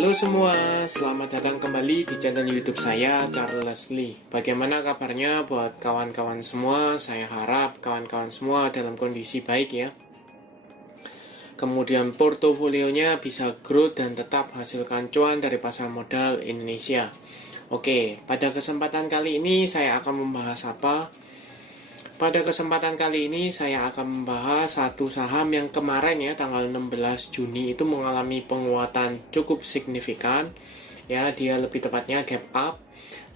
Halo semua, selamat datang kembali di channel YouTube saya, Charles Lee. Bagaimana kabarnya buat kawan-kawan semua? Saya harap kawan-kawan semua dalam kondisi baik ya. Kemudian portofolionya bisa growth dan tetap hasilkan cuan dari pasar modal Indonesia. Oke, pada kesempatan kali ini saya akan membahas apa? Pada kesempatan kali ini saya akan membahas satu saham yang kemarin ya tanggal 16 Juni itu mengalami penguatan cukup signifikan ya, dia lebih tepatnya gap up,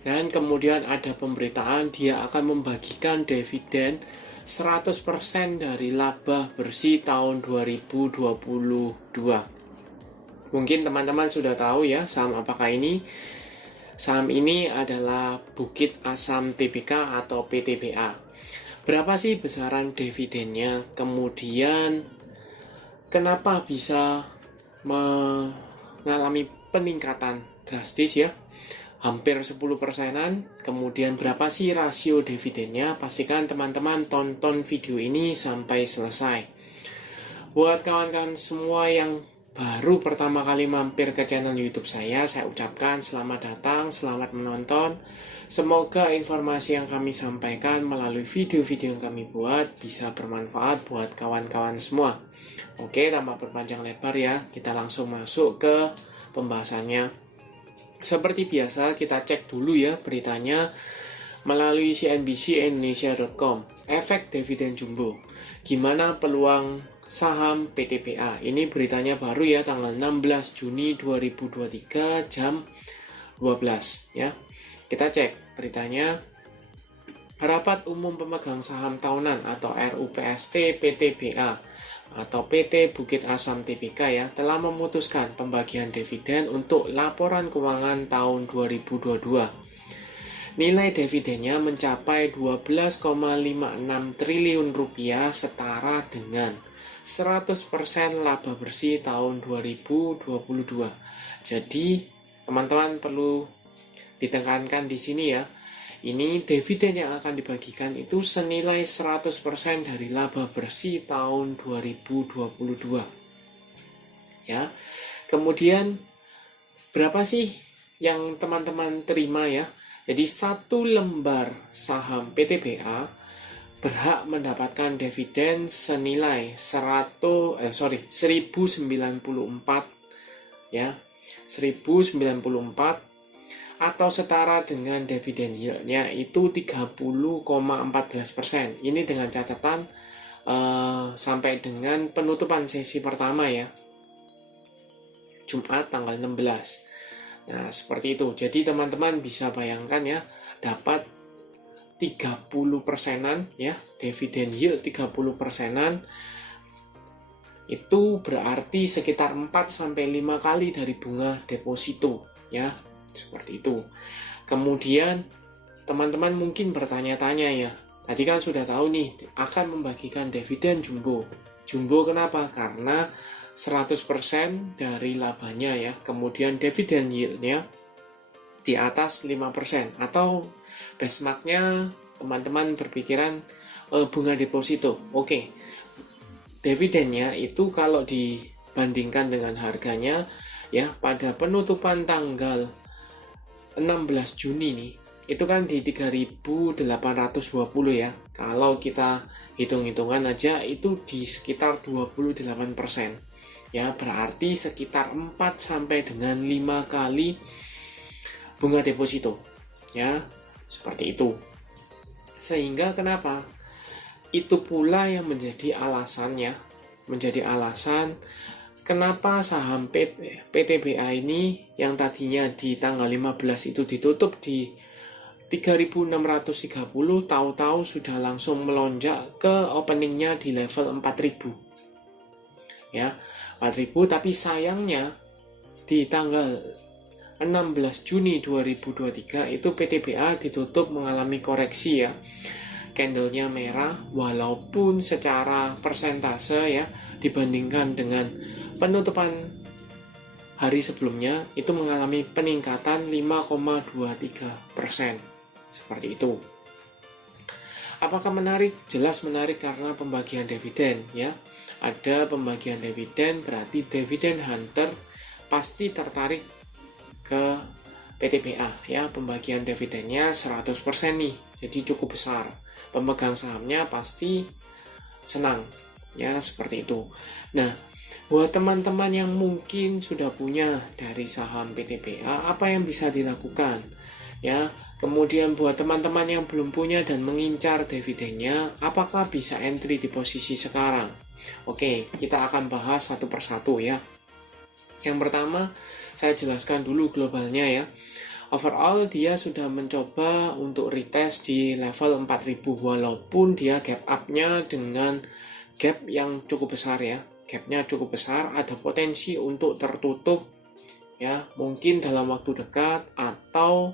dan kemudian ada pemberitaan dia akan membagikan dividen 100% dari laba bersih tahun 2022. Mungkin teman-teman sudah tahu ya saham apakah ini. Saham ini adalah Bukit Asam Tbk atau PTBA. Berapa sih besaran dividennya? Kemudian kenapa bisa mengalami peningkatan drastis ya? Hampir 10%-an. Kemudian berapa sih rasio dividennya? Pastikan teman-teman tonton video ini sampai selesai. Buat kawan-kawan semua yang baru pertama kali mampir ke channel YouTube saya ucapkan selamat datang, selamat menonton. Semoga informasi yang kami sampaikan melalui video-video yang kami buat bisa bermanfaat buat kawan-kawan semua. Oke, tanpa berpanjang lebar ya, kita langsung masuk ke pembahasannya. Seperti biasa, kita cek dulu ya beritanya melalui cnbcindonesia.com. Efek dividen jumbo. Gimana peluang saham PTBA? Ini beritanya baru ya, tanggal 16 Juni 2023 jam 12 ya. Kita cek beritanya. Rapat Umum Pemegang Saham Tahunan atau RUPST PTBA atau PT Bukit Asam Tbk ya telah memutuskan pembagian dividen untuk laporan keuangan tahun 2022. Nilai dividennya mencapai 12,56 triliun rupiah setara dengan 100% laba bersih tahun 2022. Jadi teman-teman perlu ditekankan di sini ya. Ini dividen yang akan dibagikan itu senilai 100% dari laba bersih tahun 2022. Ya. Kemudian berapa sih yang teman-teman terima ya? Jadi satu lembar saham PTBA berhak mendapatkan dividen senilai 1094 ya. 1094 atau setara dengan dividen yield-nya itu 30,14%. Ini dengan catatan sampai dengan penutupan sesi pertama ya, Jumat tanggal 16. Nah, seperti itu. Jadi teman-teman bisa bayangkan ya, dapat 30%-an ya, dividen yield 30%-an. Itu berarti sekitar 4-5 kali dari bunga deposito ya. Seperti itu. Kemudian teman-teman mungkin bertanya-tanya ya, tadi kan sudah tahu nih akan membagikan dividen jumbo. Jumbo kenapa? Karena 100% dari labanya ya. Kemudian dividen yield-nya di atas 5% atau benchmark-nya teman-teman berpikiran bunga deposito. Oke. Dividennya itu kalau dibandingkan dengan harganya ya pada penutupan tanggal 16 Juni nih, itu kan di 3.820 ya. Kalau kita hitung-hitungan aja itu di sekitar 28%. Ya, berarti sekitar 4 sampai dengan 5 kali bunga deposito. Ya, seperti itu. Sehingga kenapa? Itu pula yang menjadi alasannya, kenapa saham PTBA ini yang tadinya di tanggal 15 itu ditutup di 3.630, tahu-tahu sudah langsung melonjak ke openingnya di level 4.000 ya, 4.000. Tapi sayangnya di tanggal 16 Juni 2023 itu PTBA ditutup mengalami koreksi ya, candlenya merah walaupun secara persentase ya dibandingkan dengan penutupan hari sebelumnya itu mengalami peningkatan 5,23%. Seperti itu. Apakah menarik? Jelas menarik karena pembagian dividen ya. Ada pembagian dividen berarti dividen hunter pasti tertarik ke PTBA ya, pembagian dividennya 100% nih, jadi cukup besar. Pemegang sahamnya pasti senang ya, seperti itu. Nah, buat teman-teman yang mungkin sudah punya dari saham PTBA, apa yang bisa dilakukan ya? Kemudian buat teman-teman yang belum punya dan mengincar dividennya, apakah bisa entry di posisi sekarang? Oke, kita akan bahas satu persatu ya. Yang pertama, saya jelaskan dulu globalnya ya. Overall dia sudah mencoba untuk retest di level 4000 walaupun dia gap up-nya dengan gap yang cukup besar ya. Gap-nya cukup besar, ada potensi untuk tertutup ya, mungkin dalam waktu dekat atau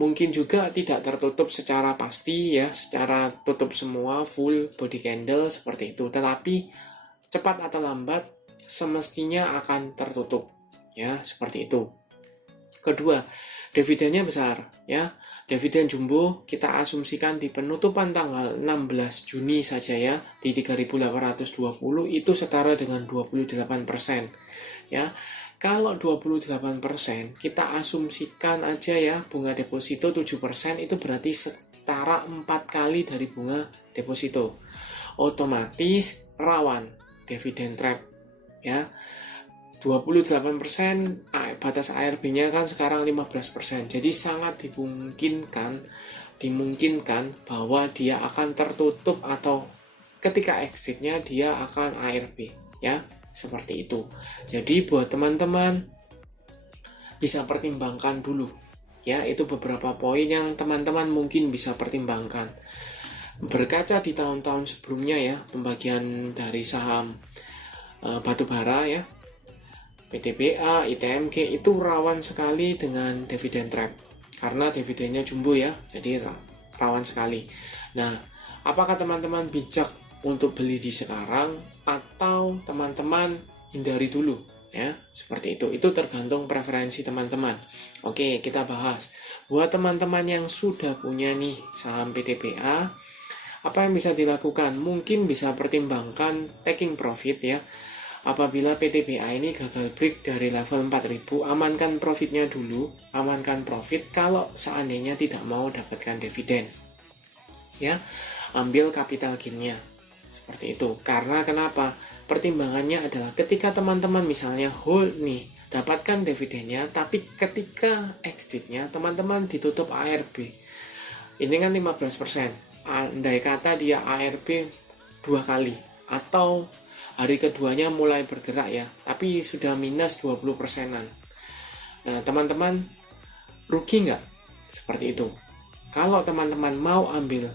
mungkin juga tidak tertutup secara pasti ya, secara tutup semua full body candle seperti itu. Tetapi cepat atau lambat semestinya akan tertutup ya, seperti itu. Kedua, dividennya besar ya. Dividen jumbo kita asumsikan di penutupan tanggal 16 Juni saja ya, di 3.820 itu setara dengan 28% ya. Kalau 28% kita asumsikan aja ya, bunga deposito 7% itu berarti setara 4 kali dari bunga deposito. Otomatis rawan dividen trap ya. 28% batas ARB-nya kan sekarang 15%. Jadi sangat dimungkinkan bahwa dia akan tertutup atau ketika exitnya dia akan ARB ya, seperti itu. Jadi buat teman-teman bisa pertimbangkan dulu ya, itu beberapa poin yang teman-teman mungkin bisa pertimbangkan. Berkaca di tahun-tahun sebelumnya ya, pembagian dari saham batubara ya, PTBA, ITMG itu rawan sekali dengan dividen trap karena dividennya jumbo ya, jadi rawan sekali. Nah, apakah teman-teman bijak untuk beli di sekarang atau teman-teman hindari dulu ya, seperti itu. Itu tergantung preferensi teman-teman. Oke, kita bahas. Buat teman-teman yang sudah punya nih saham PTBA, apa yang bisa dilakukan? Mungkin bisa pertimbangkan taking profit ya. Apabila PTBA ini gagal break dari level 4000, amankan profitnya dulu, amankan profit kalau seandainya tidak mau dapatkan dividen ya, ambil capital gain-nya seperti itu. Karena kenapa? Pertimbangannya adalah ketika teman-teman misalnya hold nih, dapatkan dividennya, tapi ketika exitnya teman-teman ditutup ARB, ini kan 15%, andai kata dia ARB 2 kali atau hari keduanya mulai bergerak ya, tapi sudah minus 20%-an. Nah, teman-teman rugi nggak? Seperti itu. Kalau teman-teman mau ambil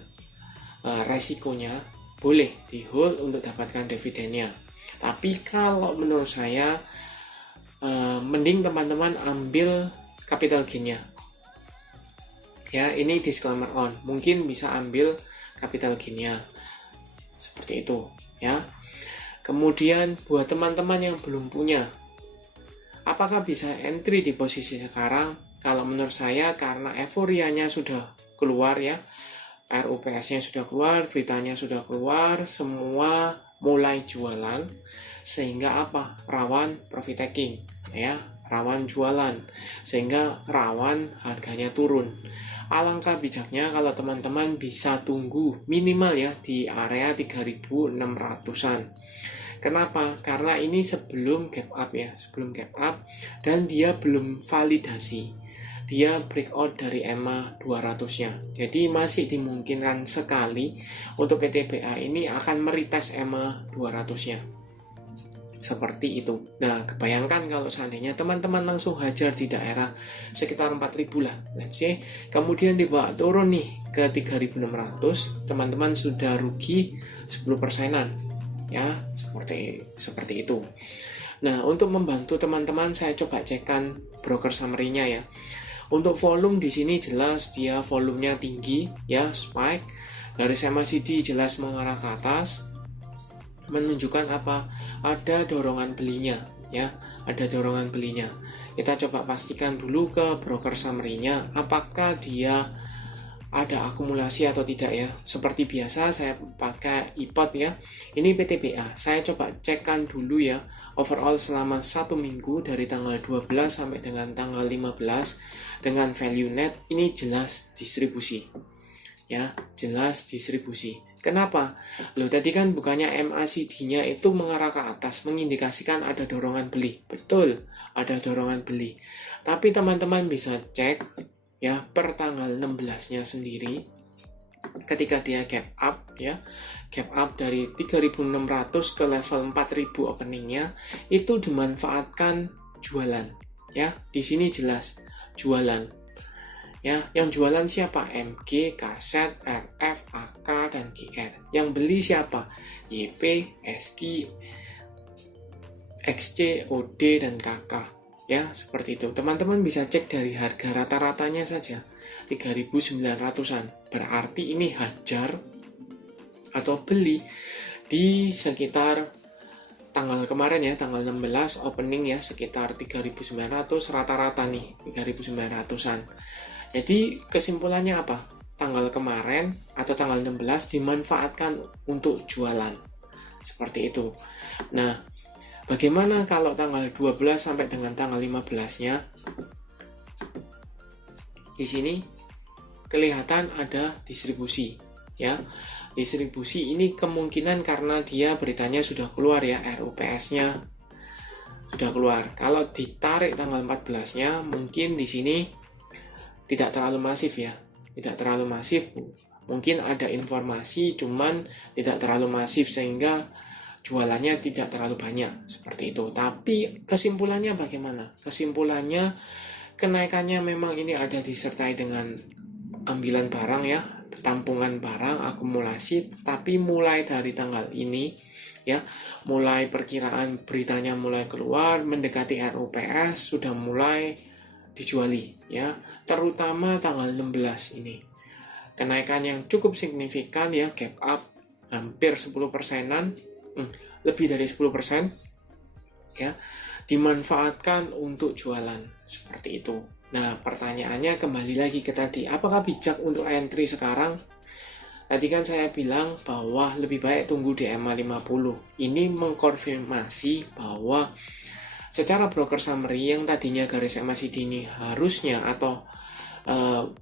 resikonya, boleh di hold untuk dapatkan dividennya. Tapi kalau menurut saya, mending teman-teman ambil capital gain-nya. Ya, ini disclaimer on. Mungkin bisa ambil capital gain-nya. Seperti itu ya. Kemudian buat teman-teman yang belum punya, apakah bisa entry di posisi sekarang? Kalau menurut saya karena euforianya sudah keluar ya, RUPS-nya sudah keluar, beritanya sudah keluar, semua mulai jualan, sehingga apa? Rawan profit taking ya, rawan jualan, sehingga rawan harganya turun. Alangkah bijaknya kalau teman-teman bisa tunggu minimal ya di area 3.600-an. Kenapa? Karena ini sebelum gap up ya, sebelum gap up dan dia belum validasi. Dia breakout dari EMA 200-nya. Jadi masih dimungkinkan sekali untuk PTBA ini akan meretest EMA 200-nya. Seperti itu. Nah, kebayangkan kalau seandainya teman-teman langsung hajar di daerah sekitar 4.000 lah, let's say, kemudian dibawa turun nih ke 3.600, teman-teman sudah rugi 10%-an. Ya, seperti itu. Nah, untuk membantu teman-teman saya coba cekkan broker summary-nya ya. Untuk volume di sini jelas dia volumenya tinggi ya, spike. Garis MACD jelas mengarah ke atas, menunjukkan apa? Ada dorongan belinya ya, ada dorongan belinya. Kita coba pastikan dulu ke broker summary-nya apakah dia ada akumulasi atau tidak ya. Seperti biasa saya pakai iPod ya. Ini PTBA. Saya coba cekkan dulu ya overall selama 1 minggu dari tanggal 12 sampai dengan tanggal 15 dengan value net. Ini jelas distribusi. Ya, jelas distribusi. Kenapa? Loh, tadi kan bukannya MACD-nya itu mengarah ke atas, mengindikasikan ada dorongan beli. Betul, ada dorongan beli. Tapi teman-teman bisa cek ya per tanggal 16-nya sendiri ketika dia gap up ya, gap up dari 3.600 ke level 4.000 openingnya, itu dimanfaatkan jualan ya. Di sini jelas jualan ya. Yang jualan siapa? MG, Kaset, RF, AK, dan GR. Yang beli siapa? YP, SK, XC, OD, dan KK. Ya, seperti itu. Teman-teman bisa cek dari harga rata-ratanya saja, 3.900-an. Berarti ini hajar atau beli di sekitar tanggal kemarin ya, tanggal 16 opening ya, sekitar 3.900 rata-rata nih, 3.900-an. Jadi kesimpulannya apa? Tanggal kemarin atau tanggal 16 dimanfaatkan untuk jualan. Seperti itu. Nah, bagaimana kalau tanggal 12 sampai dengan tanggal 15-nya? Di sini kelihatan ada distribusi ya. Distribusi ini kemungkinan karena dia beritanya sudah keluar ya, RUPS-nya sudah keluar. Kalau ditarik tanggal 14-nya mungkin di sini tidak terlalu masif ya. Tidak terlalu masif. Mungkin ada informasi cuman tidak terlalu masif sehingga jualannya tidak terlalu banyak, seperti itu. Tapi kesimpulannya bagaimana? Kesimpulannya kenaikannya memang ini ada disertai dengan ambilan barang ya, tampungan barang, akumulasi, tapi mulai dari tanggal ini ya, mulai perkiraan beritanya mulai keluar, mendekati RUPS sudah mulai dijuali ya, terutama tanggal 16 ini. Kenaikan yang cukup signifikan ya, gap up hampir 10%-an, lebih dari 10% ya, dimanfaatkan untuk jualan seperti itu. Nah, pertanyaannya kembali lagi ke tadi, apakah bijak untuk entry sekarang? Tadi kan saya bilang bahwa lebih baik tunggu di MA50. Ini mengkonfirmasi bahwa secara broker summary yang tadinya garis MACD ini harusnya atau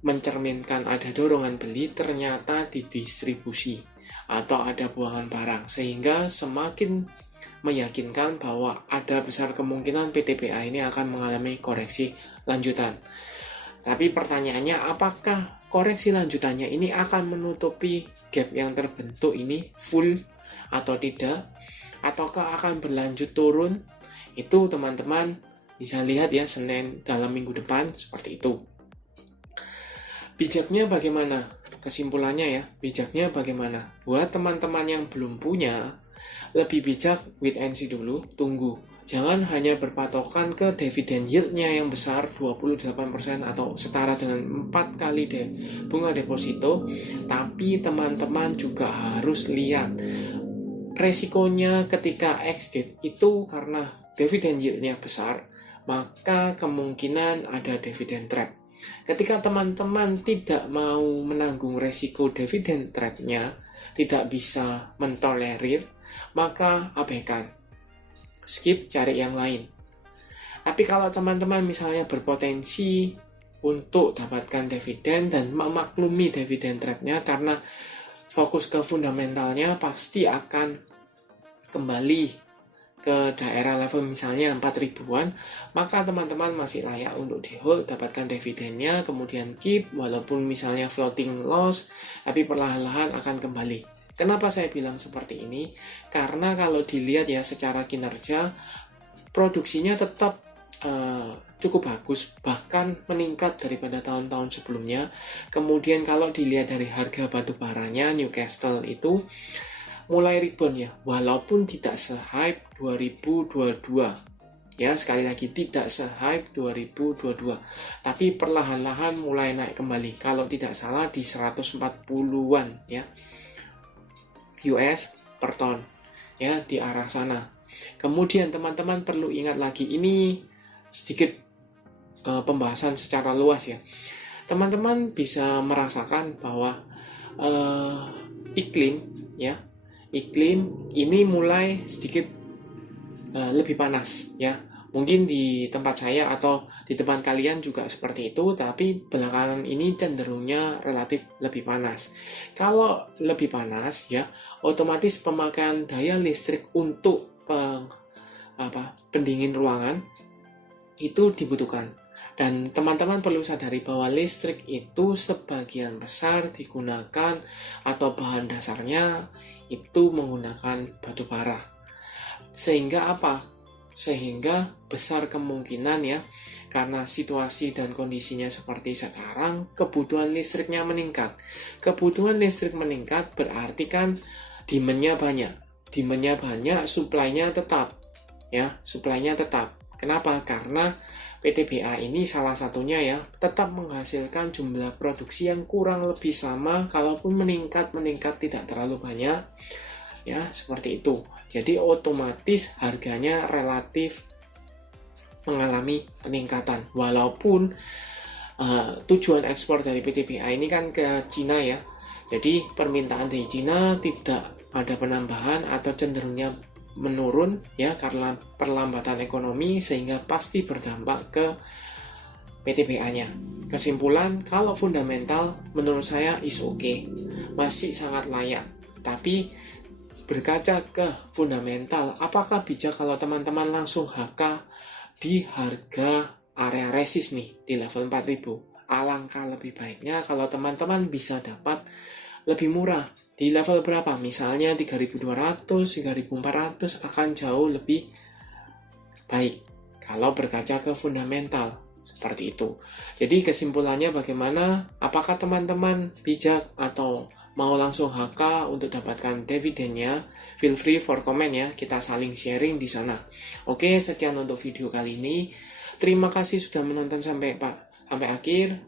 mencerminkan ada dorongan beli, ternyata didistribusi atau ada buangan barang, sehingga semakin meyakinkan bahwa ada besar kemungkinan PTBA ini akan mengalami koreksi lanjutan. Tapi pertanyaannya, apakah koreksi lanjutannya ini akan menutupi gap yang terbentuk ini full atau tidak, ataukah akan berlanjut turun? Itu teman-teman bisa lihat ya Senin dalam minggu depan, seperti itu. Bijaknya bagaimana? Kesimpulannya ya, bijaknya bagaimana? Buat teman-teman yang belum punya, lebih bijak wait and see dulu, tunggu. Jangan hanya berpatokan ke dividen yield-nya yang besar 28% atau setara dengan 4 kali bunga deposito, tapi teman-teman juga harus lihat resikonya ketika exit itu. Karena dividen yield-nya besar, maka kemungkinan ada dividen trap. Ketika teman-teman tidak mau menanggung resiko dividen trap-nya, tidak bisa mentolerir, maka abaikan, skip, cari yang lain. Tapi kalau teman-teman misalnya berpotensi untuk dapatkan dividen dan memaklumi dividen trap-nya karena fokus ke fundamentalnya, pasti akan kembali ke daerah level misalnya 4.000-an, maka teman-teman masih layak untuk di hold, dapatkan dividennya, kemudian keep, walaupun misalnya floating loss, tapi perlahan-lahan akan kembali. Kenapa saya bilang seperti ini? Karena kalau dilihat ya secara kinerja, produksinya tetap cukup bagus, bahkan meningkat daripada tahun-tahun sebelumnya. Kemudian kalau dilihat dari harga batu baranya, Newcastle itu mulai rebound ya, walaupun tidak se-hype 2022 ya, sekali lagi tidak se-hype 2022, tapi perlahan-lahan mulai naik kembali. Kalau tidak salah di 140-an ya US per ton ya, di arah sana. Kemudian teman-teman perlu ingat lagi, ini sedikit pembahasan secara luas ya. teman-teman bisa merasakan bahwa iklim ini mulai sedikit lebih panas ya. Mungkin di tempat saya atau di tempat kalian juga seperti itu, tapi belakangan ini cenderungnya relatif lebih panas. Kalau lebih panas ya, otomatis pemakaian daya listrik untuk pendingin ruangan itu dibutuhkan. Dan teman-teman perlu sadari bahwa listrik itu sebagian besar digunakan atau bahan dasarnya itu menggunakan batu bara. Sehingga apa? Sehingga besar kemungkinan ya, karena situasi dan kondisinya seperti sekarang, kebutuhan listriknya meningkat. Kebutuhan listrik meningkat berarti kan demand-nya banyak. Demand-nya banyak, supply-nya tetap. Ya, supply-nya tetap. Kenapa? Karena PTBA ini salah satunya ya, tetap menghasilkan jumlah produksi yang kurang lebih sama, kalaupun meningkat tidak terlalu banyak. Ya, seperti itu. Jadi otomatis harganya relatif mengalami peningkatan. Walaupun tujuan ekspor dari PTBA ini kan ke Cina ya. Jadi permintaan dari Cina tidak ada penambahan atau cenderungnya menurun ya, karena perlambatan ekonomi, sehingga pasti berdampak ke PTBA-nya. Kesimpulan, kalau fundamental menurut saya is okay, masih sangat layak. Tapi berkaca ke fundamental, apakah bijak kalau teman-teman langsung HK di harga area resist nih di level 4000? Alangkah lebih baiknya kalau teman-teman bisa dapat lebih murah di level berapa? Misalnya 3200, 3400 akan jauh lebih baik kalau berkaca ke fundamental. Seperti itu. Jadi kesimpulannya bagaimana? Apakah teman-teman bijak atau mau langsung HK untuk dapatkan dividennya? Feel free for comment ya, kita saling sharing di sana. Oke, sekian untuk video kali ini. Terima kasih sudah menonton sampai akhir.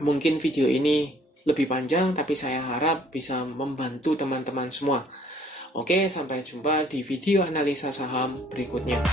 Mungkin video ini lebih panjang, tapi saya harap bisa membantu teman-teman semua. Oke, sampai jumpa di video analisa saham berikutnya.